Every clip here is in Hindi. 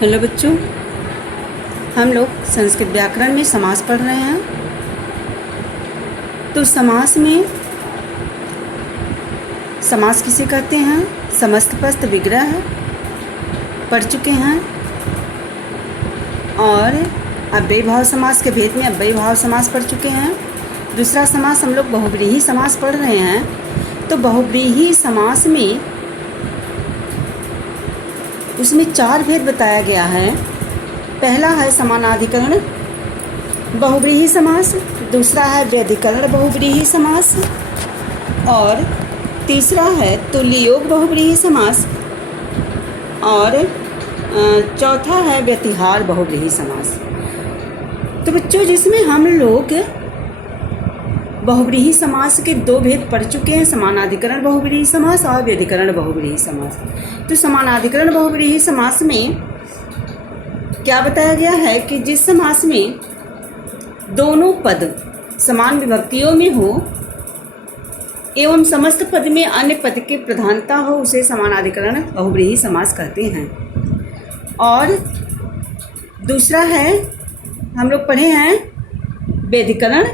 हेलो बच्चों, हम लोग संस्कृत व्याकरण में समास पढ़ रहे हैं। तो समास में समास किसे कहते हैं, समस्त पस्त विग्रह पढ़ चुके हैं। और अव्ययीभाव समास के भेद में अव्ययीभाव समास पढ़ चुके हैं। दूसरा समास हम लोग बहुव्रीहि समास पढ़ रहे हैं। तो बहुव्रीहि समास में उसमें 4 भेद बताया गया है। पहला है समानाधिकरण बहुव्रीहि समास, दूसरा है व्यधिकरण बहुव्रीहि समास, और तीसरा है तुल्ययोग बहुव्रीहि समास, और चौथा है व्यतिहार बहुव्रीहि समास। तो बच्चों, जिसमें हम लोग बहुव्रीहि समास के 2 भेद पढ़ चुके हैं, समानाधिकरण बहुव्रीहि समास और व्यधिकरण बहुव्रीहि समास। तो समानाधिकरण बहुव्रीहि समास में क्या बताया गया है कि जिस समास में दोनों पद समान विभक्तियों में हो एवं समस्त पद में अन्य पद की प्रधानता हो, उसे समानाधिकरण बहुव्रीहि समास कहते हैं। और दूसरा है, हम लोग पढ़े हैं व्यधिकरण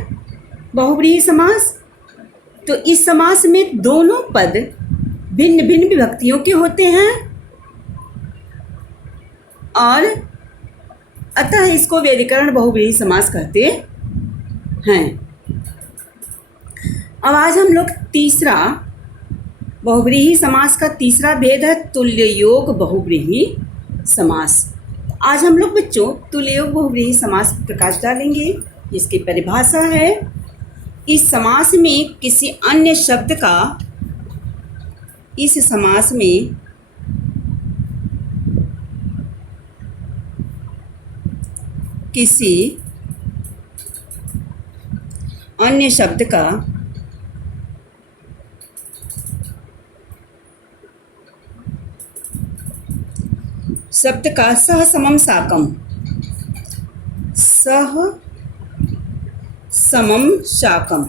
बहुव्रीहि समास। तो इस समास में दोनों पद भिन्न भिन्न विभक्तियों के होते हैं और अतः इसको व्यधिकरण बहुव्रीहि समास कहते हैं। अब आज हम लोग तीसरा बहुव्रीहि समास का तीसरा भेद है तुल्ययोग बहुव्रीहि समास। आज हम लोग बच्चों तुल्ययोग बहुव्रीहि समास पर प्रकाश डालेंगे। इसकी परिभाषा है, इस समास में किसी अन्य शब्द का किसी अन्य शब्द का सह समम साकम, सह समम शाकम,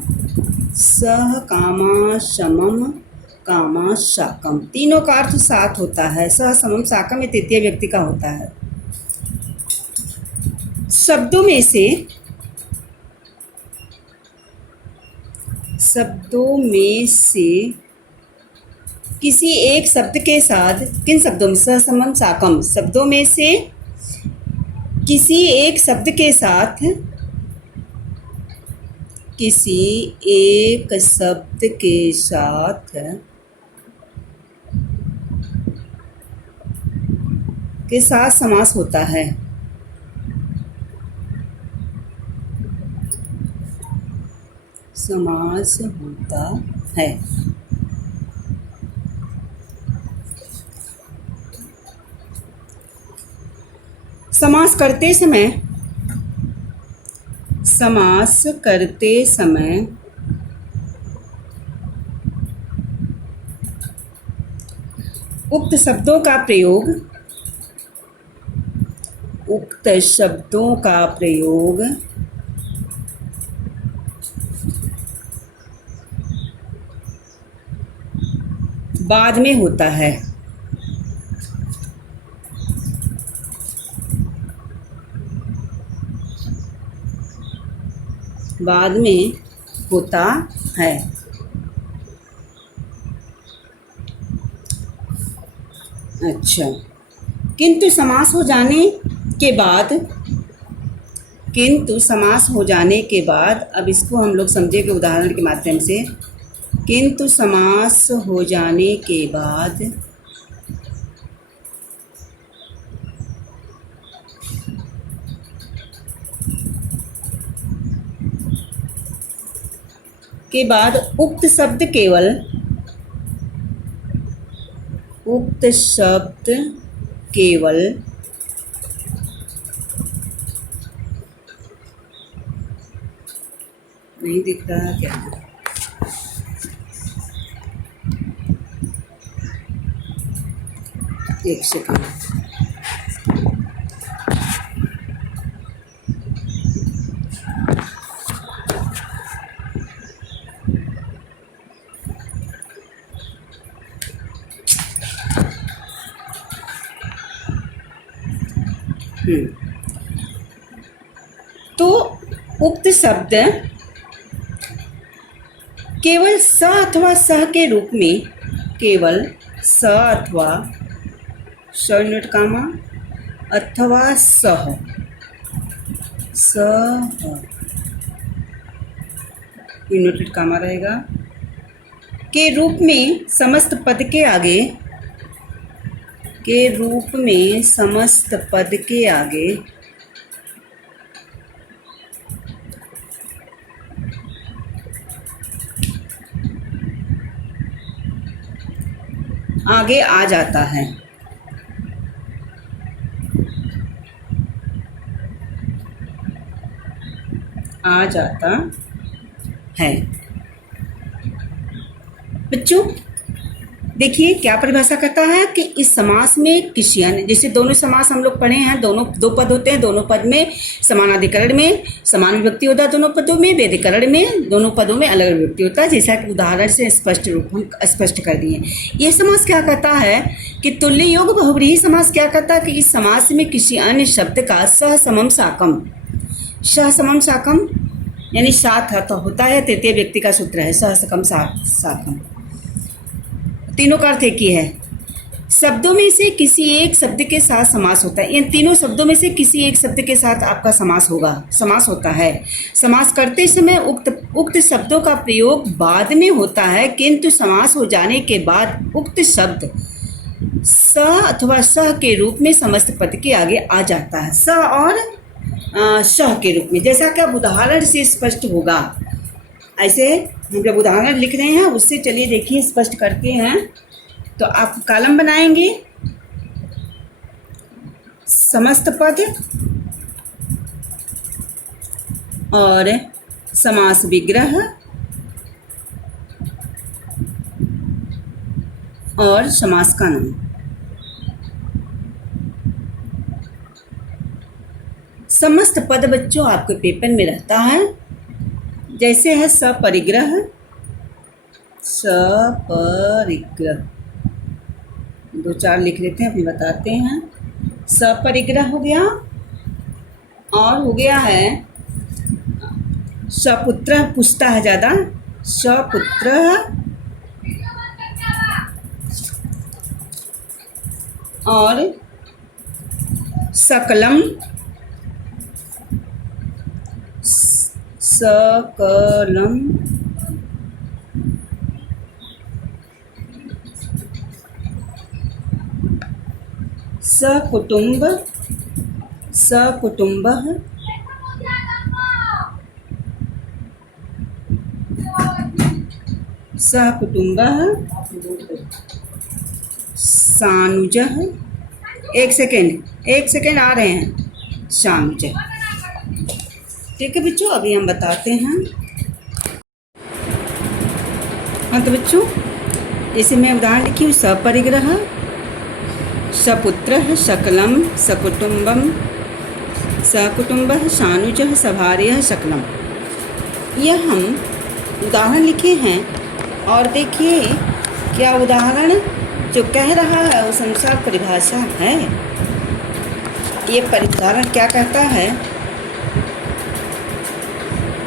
सह कामा समम कामा शाकम, तीनों का अर्थ साथ होता है। सह समम साकम ये तृतीय व्यक्ति का होता है। शब्दों में से किसी एक शब्द के साथ, किन शब्दों में, सह समम साकम शब्दों में से किसी एक शब्द के साथ समास होता है। समास होता है। समास करते समय उक्त शब्दों का प्रयोग बाद में होता है। बाद में होता है। अच्छा, किंतु समास हो जाने के बाद अब इसको हम लोग समझेंगे उदाहरण के माध्यम से। किंतु समास हो जाने के बाद उक्त शब्द केवल नहीं दिख रहा क्या? एक सेकंड। तो उक्त शब्द केवल स अथवा सह के रूप में, केवल स अथवा यूनिट कामा अथवा सह यूनिट कामा रहेगा के रूप में समस्त पद के आगे, के रूप में समस्त पद के आगे आगे आ जाता है। आ जाता है। बच्चों देखिए क्या परिभाषा करता है कि इस समास में किसी अन्य, जैसे दोनों समास हम लोग पढ़े हैं, दोनों दो पद होते हैं, दोनों पद में समानाधिकरण में समान विभक्ति होता है, दोनों पदों में व्यधिकरण में दोनों पदों में अलग विभक्ति होता है, जैसा कि उदाहरण से स्पष्ट रूप हम स्पष्ट कर दिए। यह समास क्या कहता है कि तुल्य योग बहुव्रीहि समास क्या कहता है कि इस समास में किसी अन्य शब्द का सह समम साकम, सह समम साकम यानी साथ होता है, तृतीय व्यक्ति का सूत्र है सह सकम साकम, तीनों का अर्थ एक ही है। शब्दों में से किसी एक शब्द के साथ समास होता है, इन तीनों शब्दों में से किसी एक शब्द के साथ आपका समास होता है। समास करते समय उक्त शब्दों का प्रयोग बाद में होता है, किंतु समास हो जाने के बाद उक्त शब्द स अथवा सह के रूप में समस्त पद के आगे आ जाता है, स और सह के रूप में, जैसा कि अब उदाहरण से स्पष्ट होगा। ऐसे हम जब उदाहरण लिख रहे हैं उससे चलिए देखिए स्पष्ट करते हैं। तो आप कॉलम बनाएंगे, समस्त पद और समास विग्रह और समास का नाम। समस्त पद बच्चों आपके पेपर में रहता है, जैसे है सपरिग्रह, सपरिग्रह दो चार लिख लेते हैं फिर बताते हैं। सपरिग्रह हो गया और हो गया है सपुत्र, पूछता है ज़्यादा, सपुत्र और सकलम, सकलम सकुटुंब, सकुटुंबः, सहकुटुंबः, सानुजः, एक सेकेंड आ रहे हैं, सानुजः। ठीक है बच्चों, अभी हम बताते हैं। हाँ तो बच्चों जैसे मैं उदाहरण लिखी हूँ, सपरिग्रह, सपुत्रः, सकलम, सकुटुंबम, सकुटुंबः, सानुजः, सभार्यः, सकलम। यह हम उदाहरण लिखे हैं और देखिए क्या उदाहरण जो कह रहा है उस अनुसार परिभाषा है। ये परिभाषा क्या कहता है?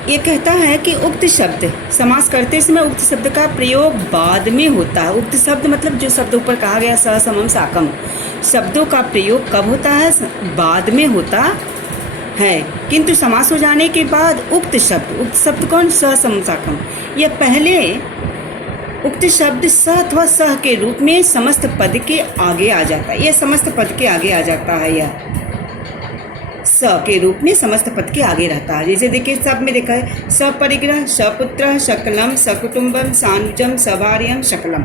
ये कहता है कि उक्त शब्द समास करते समय उक्त शब्द का प्रयोग बाद में होता है। उक्त शब्द मतलब जो शब्द ऊपर कहा गया स समम साकम, शब्दों का प्रयोग कब होता है? बाद में होता है, किंतु समास हो जाने के बाद उक्त शब्द कौन? स समम साकम। यह पहले उक्त शब्द स अथवा सह के रूप में समस्त पद के आगे आ जाता है। यह समस्त पद के आगे आ जाता है, यह स के रूप में समस्त पद के आगे रहता है। जैसे देखिए सब में देखा है, सपरिग्रह, सपुत्र, सकलम, सकुटुंबम, सानुजम, सभार्यम, सकलम।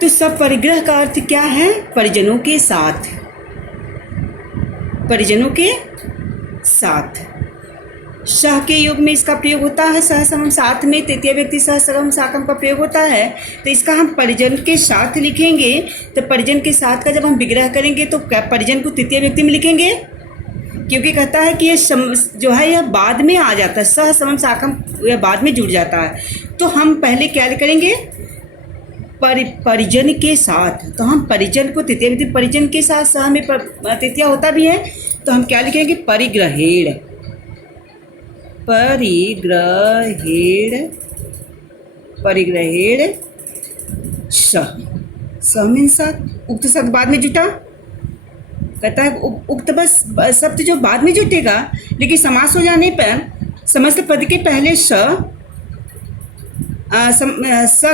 तो सपरिग्रह का अर्थ क्या है? परिजनों के साथ, परिजनों के साथ। सह के योग में इसका प्रयोग होता है, सह समम साथ में तृतीय व्यक्ति सह समम साकम का प्रयोग होता है। तो इसका हम परिजन के साथ लिखेंगे। तो परिजन के साथ का जब हम विग्रह करेंगे तो क्या परिजन को तृतीय व्यक्ति में लिखेंगे? क्योंकि कहता है कि ये जो है यह बाद में आ जाता है, सह समम साकम यह बाद में जुड़ जाता है। तो हम पहले क्या करेंगे? परिजन के साथ, तो हम परिजन को तृतीया विभक्ति परिजन के साथ सह में तृतीया होता भी है, तो हम क्या लिखेंगे? परिग्रहेण। परिग्रहेण, परिग्रहेण सह। सह मीन्स साथ। उक्त शब्द बाद में जुटा, कहता है उक्त बस शब्द जो बाद में जुटेगा, लेकिन समास हो जाने पर समस्त पद के पहले स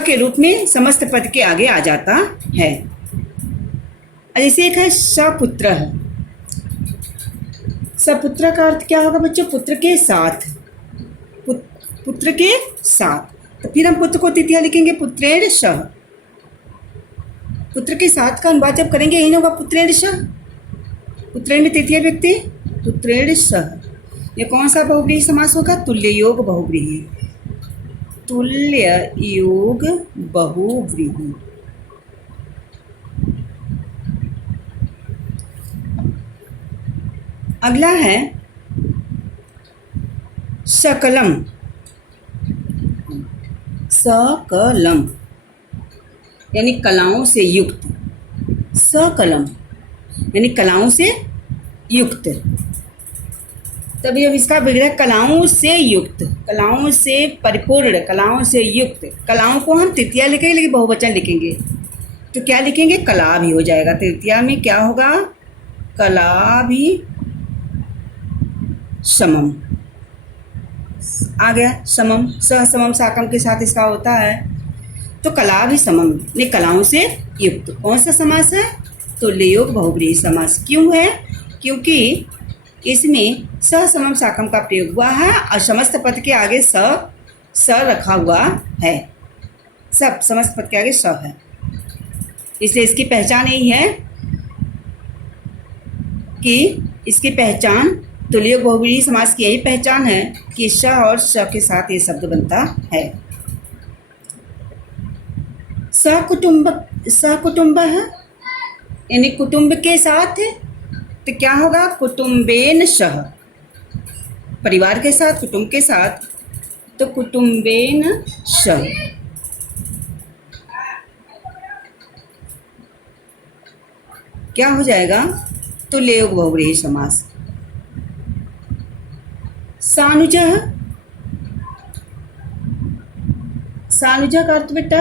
के रूप में समस्त पद के आगे आ जाता है। जैसे एक है सपुत्र है। सपुत्र का अर्थ क्या होगा बच्चों? पुत्र के साथ। पुत्र के साथ। तो फिर हम पुत्र को तृतीया लिखेंगे पुत्रेण सह। पुत्र के साथ का अनुवाद जब करेंगे यही होगा पुत्रेण सह। पुत्रेण में तृतीया व्यक्ति पुत्रेण सह। ये कौन सा बहुव्रीहि समास होगा? तुल्य योग बहुव्रीहि। तुल्य योग बहुव्रीहि। अगला है सकलम। सकलम यानी कलाओं से युक्त। सकलम यानी कलाओं से युक्त। तभी अब इसका विग्रह कलाओं से युक्त, कलाओं से परिपूर्ण, कलाओं से युक्त। कलाओं को हम तृतीया लिखेंगे, लेकिन बहुवचन लिखेंगे तो क्या लिखेंगे? कला भी हो जाएगा। तृतीया में क्या होगा? कला भी समम आ गया। समम सह समम साकम के साथ इसका होता है, तो कला भी समम ने कलाओं से युक्त। कौन सा समास है? तुल्य योग बहुव्रीहि समास। क्यों है? क्योंकि इसमें स समम साकम का प्रयोग हुआ है और समस्त पद के आगे स रखा हुआ है। सब समस्त पद के आगे स है, इसलिए इसकी पहचान यही है कि इसकी पहचान तुल्य योग बहुव्रीहि समास की यही पहचान है कि श और श के साथ ये शब्द बनता है। सकुटुंब है यानी कुटुंब के साथ है, तो क्या होगा? कुटुंबेन सह। परिवार के साथ, कुटुंब के साथ, तो कुटुंबेन सह। क्या हो जाएगा? तुल्य योग बहुव्रीहि समास। सानुजः। सानुजा का अर्थ बेटा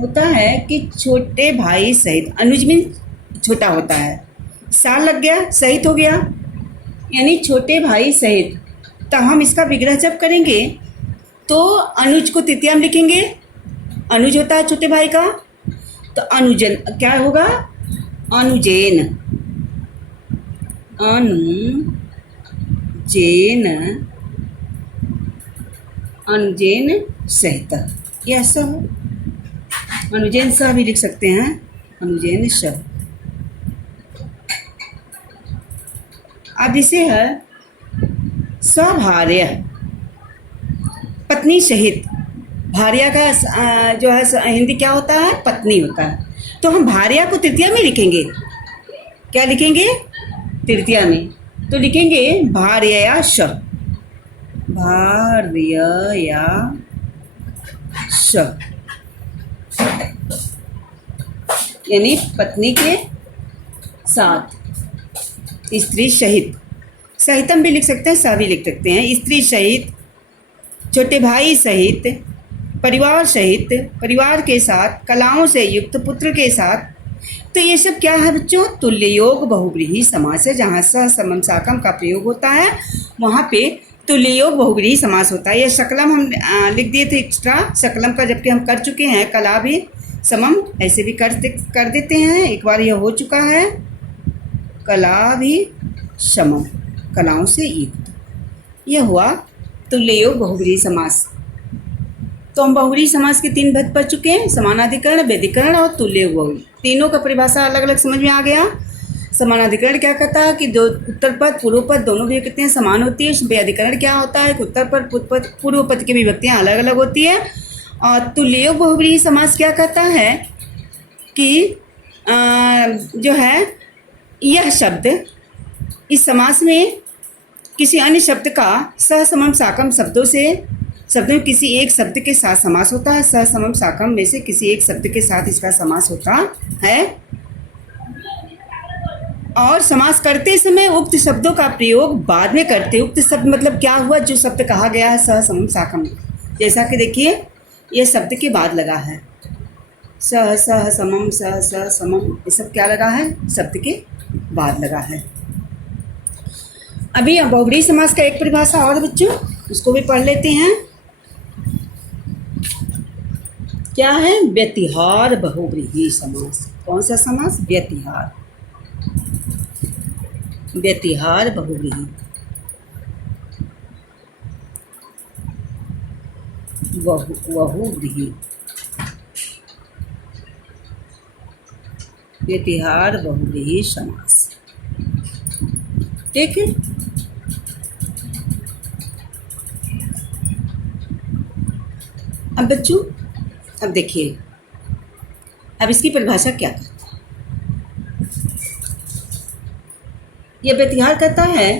होता है कि छोटे भाई सहित। अनुज में छोटा होता है, सा लग गया, सहित हो गया, यानी छोटे भाई सहित। तो हम इसका विग्रह जब करेंगे तो अनुज को तृतीया में लिखेंगे। अनुज होता है छोटे भाई का, तो अनुजन क्या होगा? अनुजेन। अनुजेन, अनुजेन सहित, यह सब अनुजेन सह भी लिख सकते हैं। अनुजेन सह। अब इसे है सभार्य, पत्नी सहित। भार्या का जो है हिंदी क्या होता है? पत्नी होता है। तो हम भार्या को तृतीया में लिखेंगे। क्या लिखेंगे? तृतीया में। तो लिखेंगे भार्यया श। भार्यया श यानी पत्नी के साथ, स्त्री सहित। सहितम भी लिख सकते हैं, सा भी लिख सकते हैं। स्त्री सहित, छोटे भाई सहित, परिवार सहित, परिवार के साथ, कलाओं से युक्त, पुत्र के साथ। तो ये सब क्या है बच्चों? तुल्य योग बहुव्रीहि समास है। जहाँ स समम साकम का प्रयोग होता है वहाँ पे तुल्य योग बहुव्रीहि समास होता है। ये शकलम हम लिख दिए थे एक्स्ट्रा शकलम का, जबकि हम कर चुके हैं कला भी समम, ऐसे भी कर देते हैं। एक बार यह हो चुका है, कला भी समम, कलाओं से युक्त। यह हुआ तुल्य योग बहुव्रीहि समास। तो हम बहुव्रीहि समास के 3 भेद पढ़ चुके हैं, समानाधिकरण, व्यधिकरण और तुल्य योग बहुव्रीहि। तीनों का परिभाषा अलग अलग समझ में आ गया। समानाधिकरण क्या कहता है कि दो उत्तर पद पूर्व पद दोनों विभक्तियाँ समान होती है। व्यधिकरण क्या होता है कि उत्तर पद पूर्व पद की विभक्तियाँ अलग अलग होती है। और तुल्य योग बहुव्रीहि समास क्या कहता है कि जो है यह शब्द इस समास में किसी अन्य शब्द का सह समम साकम शब्दों से शब्द में किसी एक शब्द के साथ समास होता है। स समम साकम में से किसी एक शब्द के साथ इसका समास होता है। और समास करते समय उक्त शब्दों का प्रयोग बाद में करते। उक्त शब्द मतलब क्या हुआ, जो शब्द कहा गया है स समम साकम, जैसा कि देखिए ये शब्द के बाद लगा है सह सह समम सह सह समम, ये सब क्या लगा है, शब्द के बाद लगा है। अभी बहुब्रीहि समास का एक परिभाषा और बच्चों, उसको भी पढ़ लेते हैं। क्या है, व्यतिहार बहुब्रीहि समास। कौन सा समास, व्यतिहार, व्यतिहार बहुब्रीहि, बहुब्रीहि, व्यतिहार बहुब्रीहि समास। ठीक है, अब बच्चों अब देखिए, अब इसकी परिभाषा क्या है। यह व्यतिहार कहता है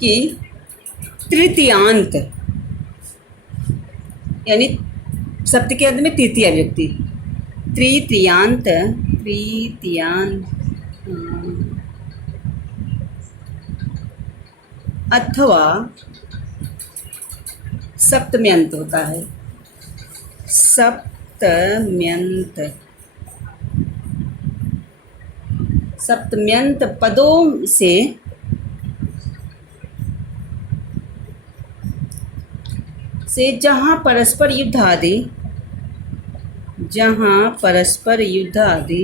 कि तृतीयांत, यानी शब्द के अंत में तृतीय व्यक्ति, तृतीयांत, तृतीयांत अथवा सप्तम्यंत होता है। सप्तम्यंत, सप्तम्यंत पदों से जहाँ परस्पर युद्ध आदि, जहाँ परस्पर युद्ध आदि,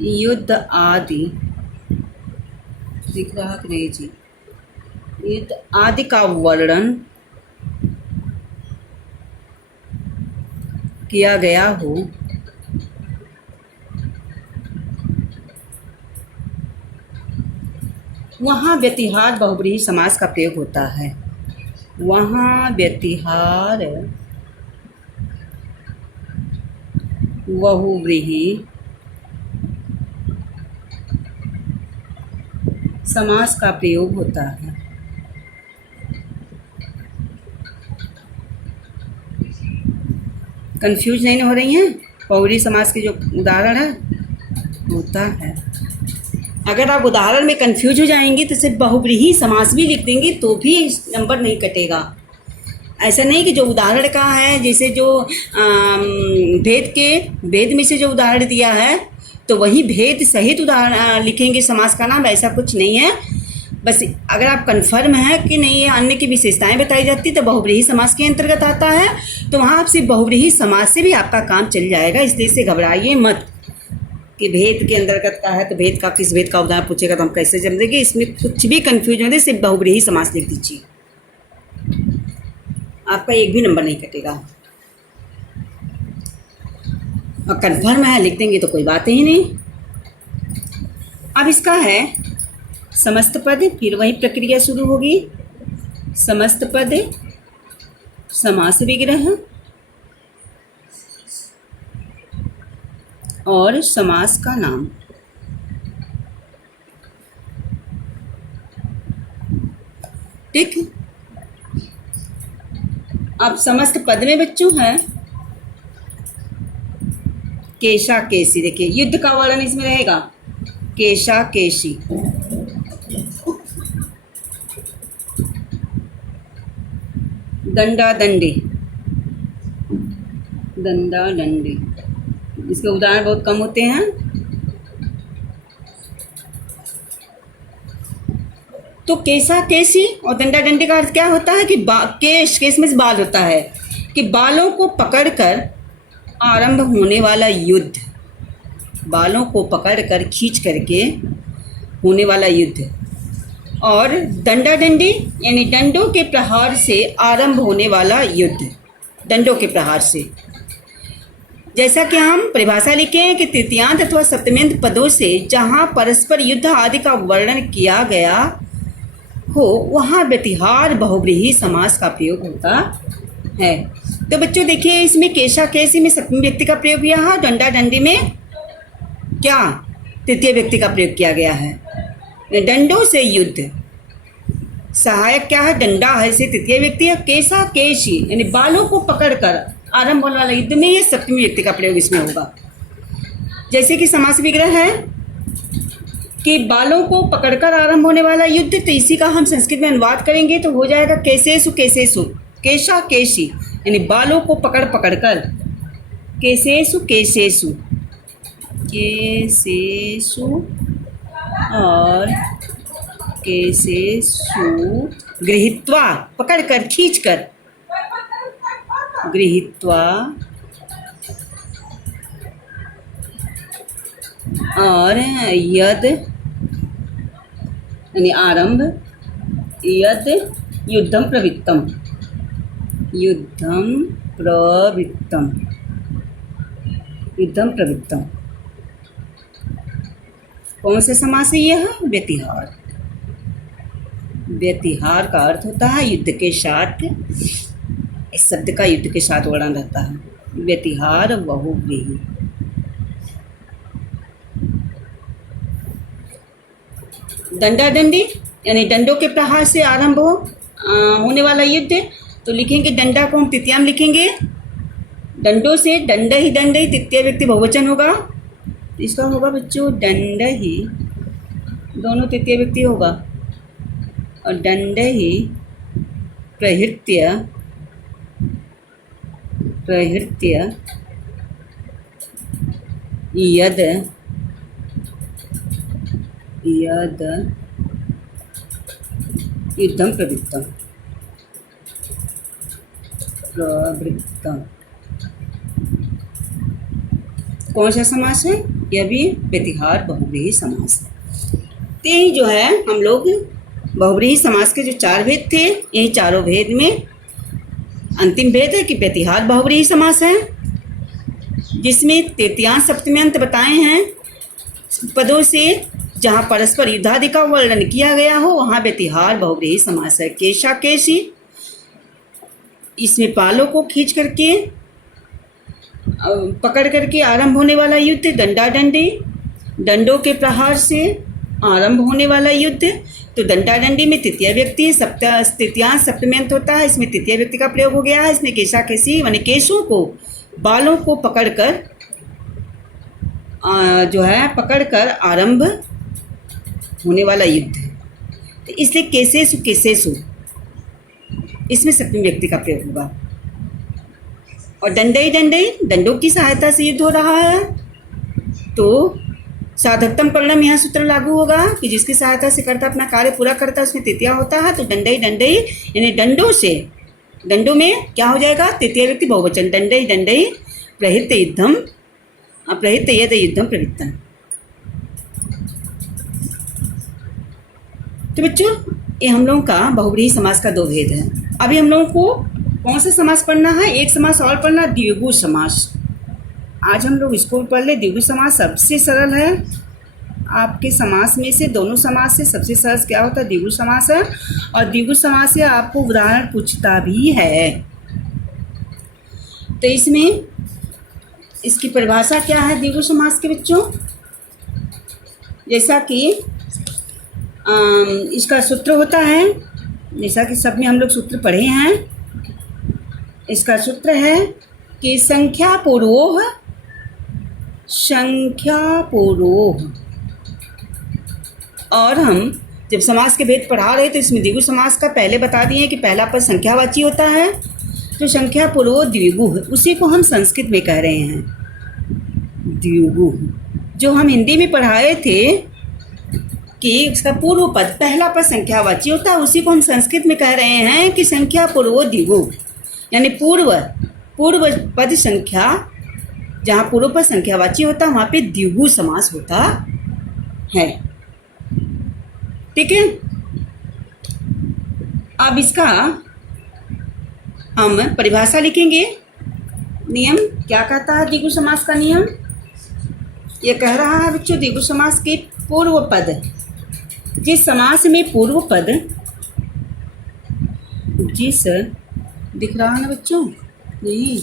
युद्ध आदि दिख रहा कि नहीं जी, युद्ध आदि का वर्णन किया गया हो, वहाँ व्यतिहार बहुब्रीहि समास का प्रयोग होता है। वहाँ व्यतिहार बहुब्रीहि समास का प्रयोग होता है। कंफ्यूज नहीं हो रही हैं, बहुब्रीहि समास के जो उदाहरण है होता है। अगर आप उदाहरण में कंफ्यूज हो जाएंगे तो सिर्फ बहुब्रीहि समास भी लिख देंगे तो भी नंबर नहीं कटेगा। ऐसा नहीं कि जो उदाहरण का है, जैसे जो भेद में से जो उदाहरण दिया है तो वही भेद सहित उदाहरण लिखेंगे समास का नाम, ऐसा कुछ नहीं है। बस अगर आप कन्फर्म है कि नहीं ये अन्य की विशेषताएं बताई जाती तो बहुब्रीहि समास के अंतर्गत आता है, तो वहाँ आप सिर्फ बहुब्रीहि समास से भी आपका काम चल जाएगा। इसलिए से घबराइए मत कि भेद के अंतर्गत का है तो भेद का, किस भेद का उदाहरण पूछेगा तो हम कैसे समझेंगे। इसमें कुछ भी कन्फ्यूज होने, सिर्फ बहुब्रीहि समास लिख दीजिए, आपका एक भी नंबर नहीं कटेगा। और कन्फर्म है लिख देंगे तो कोई बात ही नहीं। अब इसका है समस्त पद, फिर वही प्रक्रिया शुरू होगी। समस्त पद, समास विग्रह और समास का नाम। ठीक, अब समस्त पद में बच्चों है केशा केसी। देखिए युद्ध का वर्णन इसमें रहेगा, केशा केशी, दंडा दंडी, दंडा दंडी। इसके उदाहरण बहुत कम होते हैं। तो केशा केशी और दंडा दंडी का अर्थ क्या होता है कि केश में बाल होता है, कि बालों को पकड़कर आरंभ होने वाला युद्ध, बालों को पकड़कर खींच करके होने वाला युद्ध। और दंडा दंडी यानी डंडों के प्रहार से आरंभ होने वाला युद्ध, डंडों के प्रहार से। जैसा कि हम परिभाषा लिखे हैं कि तृतीयांत अथवा सप्तम्यंत पदों से जहाँ परस्पर युद्ध आदि का वर्णन किया गया हो, वहाँ व्यतिहार बहुब्रीहि समास का प्रयोग होता है। तो बच्चों देखिए, इसमें केशा केसी में सप्तमी व्यक्ति का प्रयोग किया है, डंडा डंडी में क्या तृतीय व्यक्ति का प्रयोग किया गया है। डंडों से युद्ध, सहायक क्या है, डंडा है, इसे तृतीय व्यक्ति है। केसा केशी यानी बालों को पकड़कर आरंभ होने वाला युद्ध में ये सप्तमी व्यक्ति का प्रयोग इसमें होगा। जैसे कि समास विग्रह है कि बालों को पकड़कर आरंभ होने वाला युद्ध, तो इसी का हम संस्कृत में अनुवाद करेंगे तो हो जाएगा केसेसु केसेसु, केशा केशी यानी बालों को पकड़ पकड़कर, केसेसु केसेसु, केसेसु और केसेसु गृहीत्वा पकड़कर खींचकर, गृहीत्वा और यद यानी आरंभ, यद युद्धम प्रवृत्तम, युद्धम प्रवृत्तम, युद्धम प्रवृत्तम। कौन से समास है यह? व्यतिहार। व्यतिहार का अर्थ होता है युद्ध के साथ, इस शब्द का युद्ध के साथ वर्णन रहता है। व्यतिहार बहुव्रीहि। दंडा दंडी यानी डंडों के प्रहार से आरंभ होने वाला युद्ध, तो लिखेंगे डंडा को हम तृतीया में लिखेंगे, डंडों से, दंड ही तृतीय व्यक्ति बहुवचन होगा, तो इसका होगा बच्चों दंड ही, दोनों तृतीय व्यक्ति होगा, और दंड ही प्रहृत्य, प्रहृत्य यद, यद युद्धम प्रवृत्तम, प्रवृत्तम। कौन सा समास है? यह भी व्यतिहार बहुव्रीहि समास है। तो यही जो है हम लोग बहुव्रीहि समास के जो चार भेद थे, यही चारों भेद में अंतिम भेद है कि व्यतिहार बहुव्रीहि समास है, जिसमें तृतीयांश सप्तम्यंत बताए हैं पदों से, जहाँ परस्पर युद्धादि का वर्णन किया गया हो वहाँ व्यतिहार बहुव्रीहि समास है। केशा केशी, इसमें पालों को खींच करके पकड़ करके आरंभ होने वाला युद्ध, दंडा दंडी, डंडों के प्रहार से आरंभ होने वाला युद्ध, तो दंडा दंडी में तृतीय व्यक्ति तृतीयांश सप्तम्यंत होता है, इसमें तृतीय व्यक्ति का प्रयोग हो गया है। इसमें केशा केशी माने केशों को, बालों को पकड़कर जो है पकड़कर आरंभ होने वाला युद्ध, तो इसलिए केसेसु केसेसु इसमें सप्तमी व्यक्ति का प्रयोग होगा। और दंडई दंडई, डंडों की सहायता से युद्ध हो रहा है, तो साधकतम परिणाम यहाँ सूत्र लागू होगा कि जिसकी सहायता से कर्ता अपना कार्य पूरा करता है उसमें तृतीया होता है, तो दंडई दंडई यानी डंडों से, डंडों में क्या हो जाएगा? तृतीय व्यक्ति बहुवचन, दंडई दंडई प्रहित युद्धम, प्रहित यद युद्धम प्रवृत्तम। तो बच्चों ये हम लोगों का बहुव्रीहि समास का दो भेद है। अभी हम लोगों को कौन सा समास पढ़ना है? एक समास और पढ़ना, द्विगु समास। आज हम लोग इसको पढ़ ले। द्विगु समास सबसे सरल है आपके समास में से, दोनों समास से सबसे सरल क्या होता है? द्विगु समास है। और द्विगु समास से आपको उदाहरण पूछता भी है, तो इसमें इसकी परिभाषा क्या है द्विगु समास के बच्चों? जैसा कि इसका सूत्र होता है, जैसा कि सब में हम लोग सूत्र पढ़े हैं, इसका सूत्र है कि संख्या पूर्वोह, संख्या पूर्वोह। और हम जब समास के भेद पढ़ा रहे तो इसमें द्विगु समास का पहले बता दिए कि पहला पद संख्यावाची होता है, तो संख्या पूर्वो द्विगु, उसी को हम संस्कृत में कह रहे हैं द्विगु। जो हम हिंदी में पढ़ाए थे कि इसका पूर्व पद पहला पद संख्यावाची होता है, उसी को हम संस्कृत में कह रहे हैं कि संख्या पूर्वो द्विगु, यानी पूर्व पद संख्या, जहाँ पूर्व पद संख्यावाची होता है वहाँ पे द्विगु समास होता है। ठीक है, अब इसका हम परिभाषा लिखेंगे। नियम क्या कहता है द्विगु समास का नियम? ये कह रहा है बच्चों, द्विगु समास के पूर्व पद, जिस समास में पूर्व पद, जिस दिख रहा है ना बच्चों, नहीं,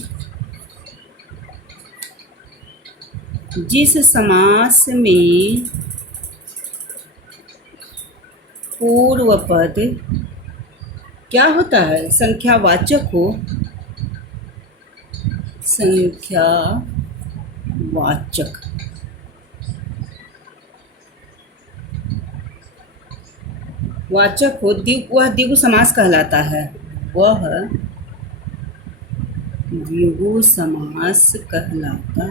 जिस समास में पूर्व पद क्या होता है? संख्यावाचक हो, संख्यावाचक वाचक हो, वह द्विगु समास कहलाता है। वह द्विगु समास कहलाता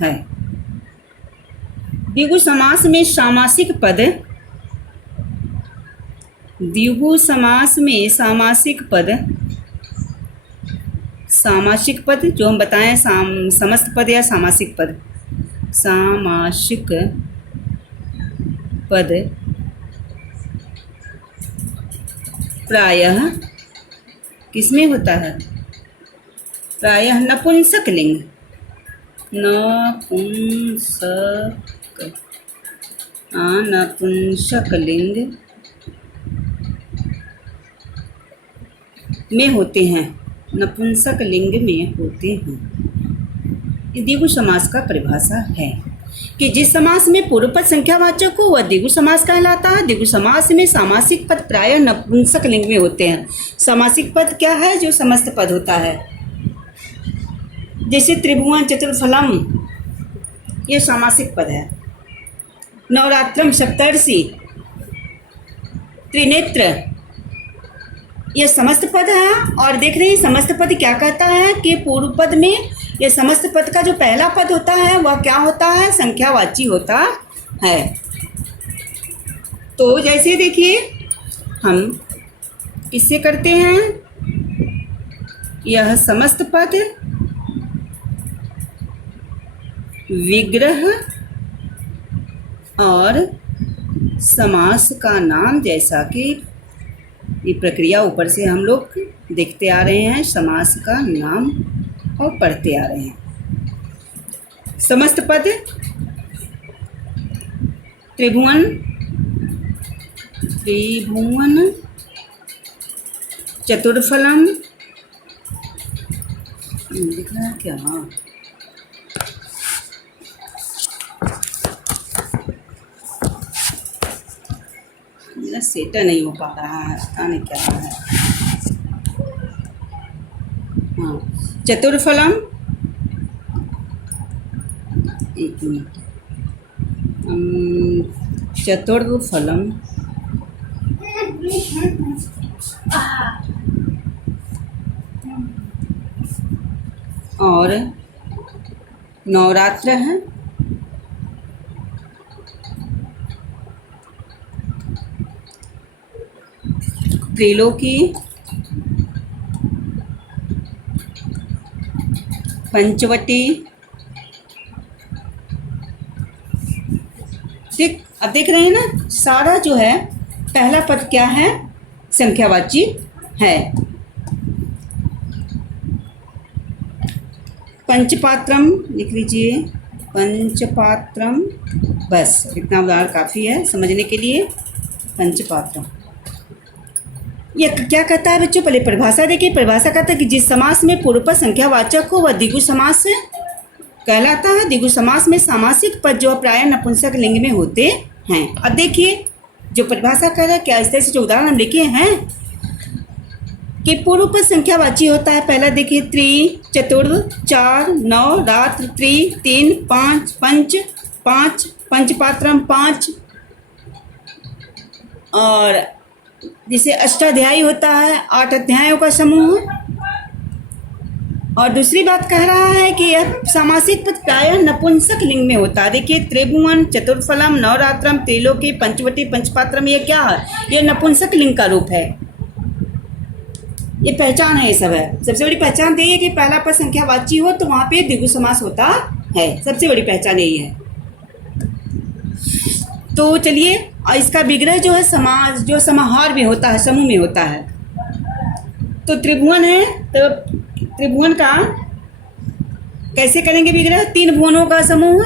है। द्विगु समास में सामासिक पद, द्विगु समास में सामासिक पद जो हम बताएं, समस्त पद या सामासिक पद, सामासिक पद प्रायः किसमें होता है? प्रायः नपुंसक लिंग, नपुंसक लिंग में होते हैं, नपुंसक लिंग में होते हैं। ये द्विगु समास का परिभाषा है कि जिस समास में पूर्व पद संख्यावाचक हो वह द्विगु समास कहलाता है। द्विगु समास में सामासिक पद प्रायः नपुंसक लिंग में होते हैं। सामासिक पद क्या है? जो समस्त पद होता है, जैसे त्रिभुवन चतुर्फलम, ये सामासिक पद है। नवरात्रम सप्तर्षि, त्रिनेत्र, ये समस्त पद है। और देख रहे हैं समस्त पद क्या कहता है कि पूर्व पद में ये समस्त पद का जो पहला पद होता है वह क्या होता है? संख्यावाची होता है। तो जैसे देखिए हम किससे करते हैं? यह समस्त पद विग्रह और समास का नाम, जैसा कि ये प्रक्रिया ऊपर से हम लोग देखते आ रहे हैं, समास का नाम और पढ़ते आ रहे हैं। समस्त पद त्रिभुवन चतुर्फलम, दिख रहा है क्या? हाँ, मेरा सेटा नहीं हो पा रहा है, पता नहीं क्या है। हाँ, चतुर्फलम, एक मिनट, चतुर्फलम और नवरात्र है, त्रिलोकी, पंचवटी। अब देख रहे हैं ना, सारा जो है पहला पद क्या है? संख्यावाची है। पंचपात्रम लिख लीजिए, पंचपात्रम, बस इतना उदाहरण काफ़ी है समझने के लिए। पंचपात्रम ये क्या कहता है बच्चों? पहले परिभाषा देखिए। परिभाषा कहता है कि जिस समास में पूर्व पद संख्यावाचक हो वह द्विगु समास कहलाता है। द्विगु समास में सामासिक पद जो प्रायः नपुंसक लिंग में होते हैं। अब देखिए जो परिभाषा कह रहा है क्या, इस तरह से जो उदाहरण हम लिखे हैं कि पूर्व पद संख्यावाची होता है। पहला देखिए, त्रि, चतुर, चार, नौ, रात्र, त्रि, तीन, पाँच, पंच, पाँच, पंचपात्रम, पाँच, और जिसे अष्टाध्यायी होता है, 8 अध्यायों का समूह। और दूसरी बात कह रहा है कि यह सामासिक पद प्रायः नपुंसक लिंग में होता है। देखिए, त्रिभुवन, चतुर्फलम, नवरात्रम, त्रिलोकी, पंचवटी, पंचपात्रम, ये क्या है? ये नपुंसक लिंग का रूप है। ये पहचान है, ये सब है। सबसे बड़ी पहचान यही है कि पहला पद संख्यावाची हो तो वहाँ पे द्विगु समास होता है। सबसे बड़ी पहचान यही है। तो चलिए, और इसका विग्रह जो है समास, जो समाहार में होता है, समूह में होता है। तो त्रिभुवन है, तो त्रिभुवन का कैसे करेंगे विग्रह? 3 भुवनों का समूह।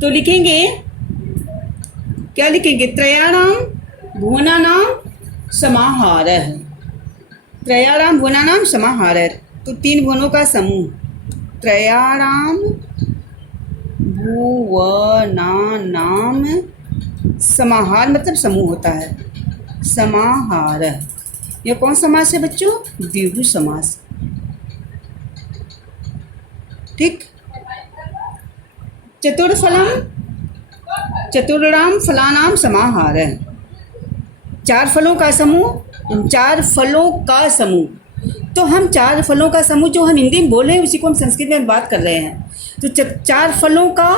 तो लिखेंगे, क्या लिखेंगे? त्रयाणाम भुवनानाम समाहारः, त्रयाणाम भुवनानाम समाहारः। तो 3 भुवनों का समूह, त्रयाणाम द्विभुवनानाम समाहार मतलब समूह होता है, समाहार। यह कौन समास है बच्चों? द्विभु समास। ठीक। चतुर्फलम चतुर्णाम फलानाम समाहार। चार फलों का समूह, चार फलों का समूह। तो हम चार फलों का समूह जो हम हिंदी में बोल रहे हैं उसी को हम संस्कृत में बात कर रहे हैं। तो चार फलों का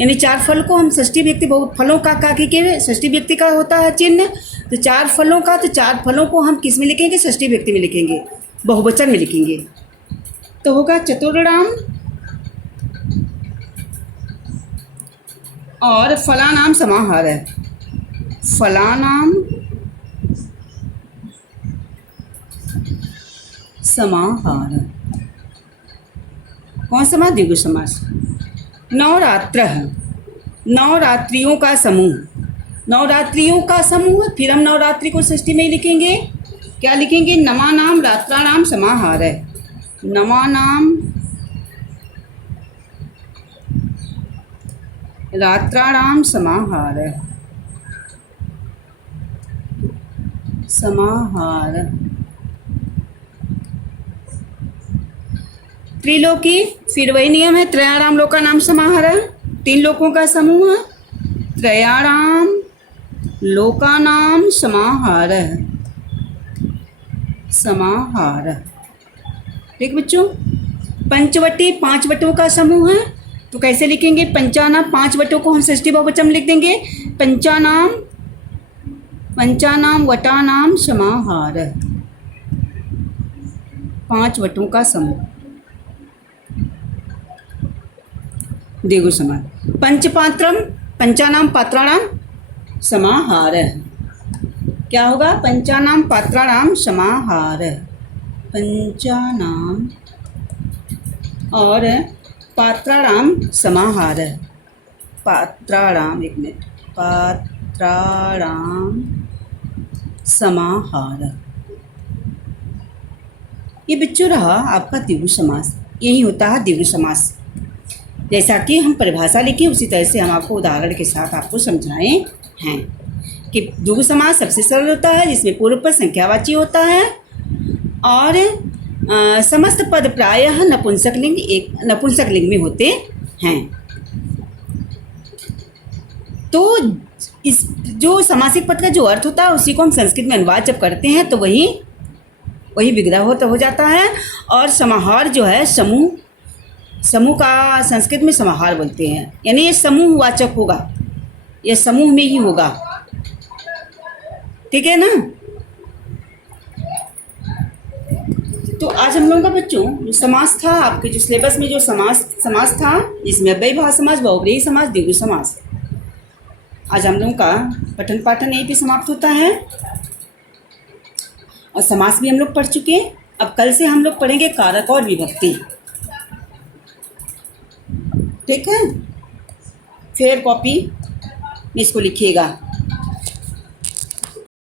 यानी चार फल को हम षष्ठी व्यक्ति बहुत फलों का के षष्ठी व्यक्ति का होता है चिन्ह। तो चार फलों का, तो चार फलों को हम किस में लिखेंगे? षष्ठी व्यक्ति में लिखेंगे, बहुवचन में लिखेंगे। तो होगा चतुर्णाम और फलानाम समाहार है। फलानाम समाहार कौन समास? द्विगु समास। नवरात्र, नवरात्रियों का समूह, नवरात्रियों का समूह। फिर हम नवरात्रि को षष्ठी में ही लिखेंगे। क्या लिखेंगे? नवानाम रात्राणाम समाहार है। नवानाम रात्राणाम समाहार, समाहार। त्रिलोकी, फिर वही नियम है, त्रयाणाम लोका नाम समाहार। तीन लोकों का समूह, त्रयाणाम लोका नाम समाहार, समाहार। ठीक बच्चों। पंचवटी, पांच वटों का समूह है। तो कैसे लिखेंगे? पंचानाम, पांच वटों को हम षष्ठी बहुवचन में लिख देंगे। पंचानाम, पंचानाम वटानाम समाहार, पांच वटों का समूह, द्विगु समास। पंचपात्रम, पंचानाम पात्राणाम समाहार। क्या होगा? पंचानाम पात्राणाम समाहार। पंचानाम और पात्राणाम समाहार। पात्राणाम, एक मिनट, पात्राणाम समाहार। ये बच्चों रहा आपका द्विगु समास। यही होता है द्विगु समास। जैसा कि हम परिभाषा लिखें उसी तरह से हम आपको उदाहरण के साथ आपको समझाए हैं कि द्विगु समास सबसे सरल होता है, जिसमें पूर्व पद संख्यावाची होता है और समस्त पद प्रायः नपुंसक लिंग में होते हैं। तो इस जो समासिक पद का जो अर्थ होता है उसी को हम संस्कृत में अनुवाद जब करते हैं तो वही विग्रह हो जाता है। और समाहार जो है समूह, समूह का संस्कृत में समाहार बोलते हैं, यानी ये समूहवाचक होगा, ये समूह में ही होगा। ठीक है ना। तो आज हम लोगों का बच्चों जो समास था, आपके जो सिलेबस में जो समास था, जिसमें अव्ययभाव समास, बहुव्रीहि समास, द्विगु समास, आज हम लोगों का पठन पाठन यहीं पे समाप्त होता है। और समास भी हम लोग पढ़ चुके हैं। अब कल से हम लोग पढ़ेंगे कारक और विभक्ति। ठीक है। फिर कॉपी में इसको लिखिएगा।